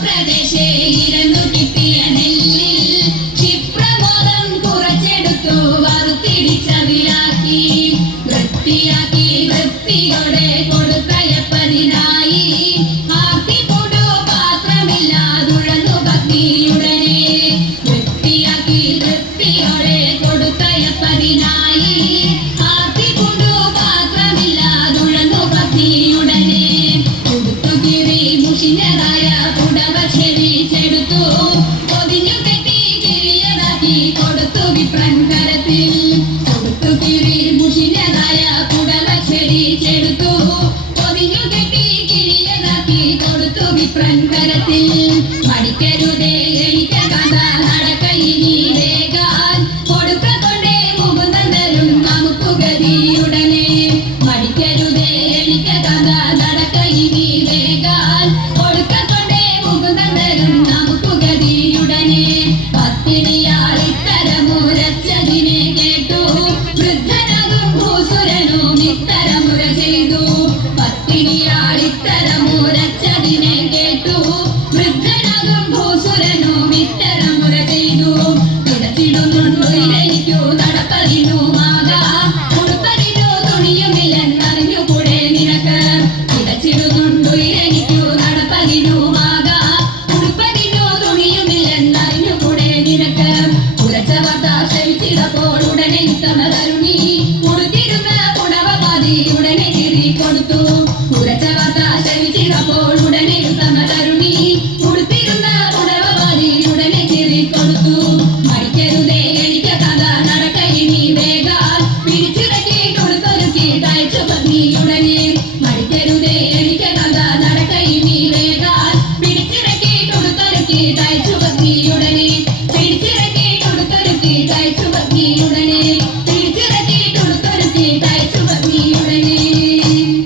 പ്രദേശേ ഇരന്നു കിട്ടിയ നെല്ലിൽ ക്ഷിപ്രബോധം കുറച്ചെടുത്തു വറുത്തിരിച്ചതിലാക്കി വൃത്തിയാക്കി വൃത്തിയോടെ കൊടുത്തയപ്പതിനായി ആർത്തിക്കൊടു പാത്രമില്ലാതുഴന്നു ഭക്തിയുടനെ വൃത്തിയാക്കി വൃത്തിയോടെ കൊടുത്തയപ്പതിനായി ആർത്തിക്കൊടു പാത്രമില്ലാതുഴന്നു ഭക്തിയുടനെ കൊടുത്തുകിറി മുഷിഞ്ഞതായ പുടവ ക്ഷണിച്ചെടുത്തു പൊതിഞ്ഞു കെട്ടി കിഴിയതാക്കി കൊടുത്തു വിപ്രൻ കരത്തിൽ കൊടുത്തുകിറി മുഷിഞ്ഞതായ പുടവ ക്ഷണിച്ചെടുത്തു പൊതിഞ്ഞു കെട്ടി കിഴിയതാക്കി കൊടുത്തു വിപ്രൻ കരത്തിൽ മടിക്കരുതേ എനിക്ക് കഥ നടക്കയിനി വേഗാൻ കൊടുക്കൊണ്ടേ മുകുന്ദൻ തരും നമുക്ക് ഗതിയുടനെ മടിക്കരുതേ എനിക്ക് കഥ നടക്കയിനി വേഗാൻ കൊടുക്കൊണ്ടേ മുകുന്ദൻ തരും നമുക്ക് ഗതിയുടനെ പത്തിനിയാൾ ഇത്തരമുരച്ചതിനെ കേട്ടു വൃദ്ധനാകും ഭൂസുരനും ഇത്തരമുര ചെയ്തു പത്തിനിയാൾ ഇത്തരമുരച്ചതിനെ കേട്ടു വൃദ്ധനാകും ഭൂസുരനും ഇത്തരമുര ചെയ്തു പിടച്ചിടുന്നുണ്ടു ഇരയ്ക്കു നടപ്പതിനുമാകാം ഉടുപ്പതിനു തുണിയുമില്ലെന്നറിഞ്ഞുകൂടെ നിനക്ക് പിടച്ചിടുന്നുണ്ടു ഇരയ്ക്കു നടപ്പതിനുമാകാം ഉടുപ്പതിനു തുണിയുമില്ലെന്നറിഞ്ഞുകൂടെ നിനക്ക് ഉറച്ച വാർത്ത ശ്രവിച്ചിടപ്പോൾ ഉടനെ ഉത്തമ തരുണി ഉടുത്തിരുന്ന പുടവ പാതി ഉടനെ കീറി കൊടുത്തു ഉറച്ച വാർത്ത ശ്രവിച്ചിടപ്പോൾ ഉടനെ ഉത്തമ തരുണി ഉടുത്തിരുന്ന പുടവ പാതി ഉടനെ കീറി കൊടുത്തു മടിക്കരുതേ എനിക്ക് കഥ നടക്കയിനി വേഗാൽ പിടിച്ചിറക്കി കൊടുത്തൊരുക്കി തയ്ച്ചു പത്നിയുടനെ മടിക്കരുതേ എനിക്ക് കഥ നടക്കയിനി വേഗാൽ പിടിച്ചിറക്കി കൊടുത്തൊരുക്കി തയ്ച്ചു പത്നിയുടനെ പിടിച്ചിറക്കി കൊടുത്തൊരുക്കി തയ്ച്ചു പത്നിയുടനെ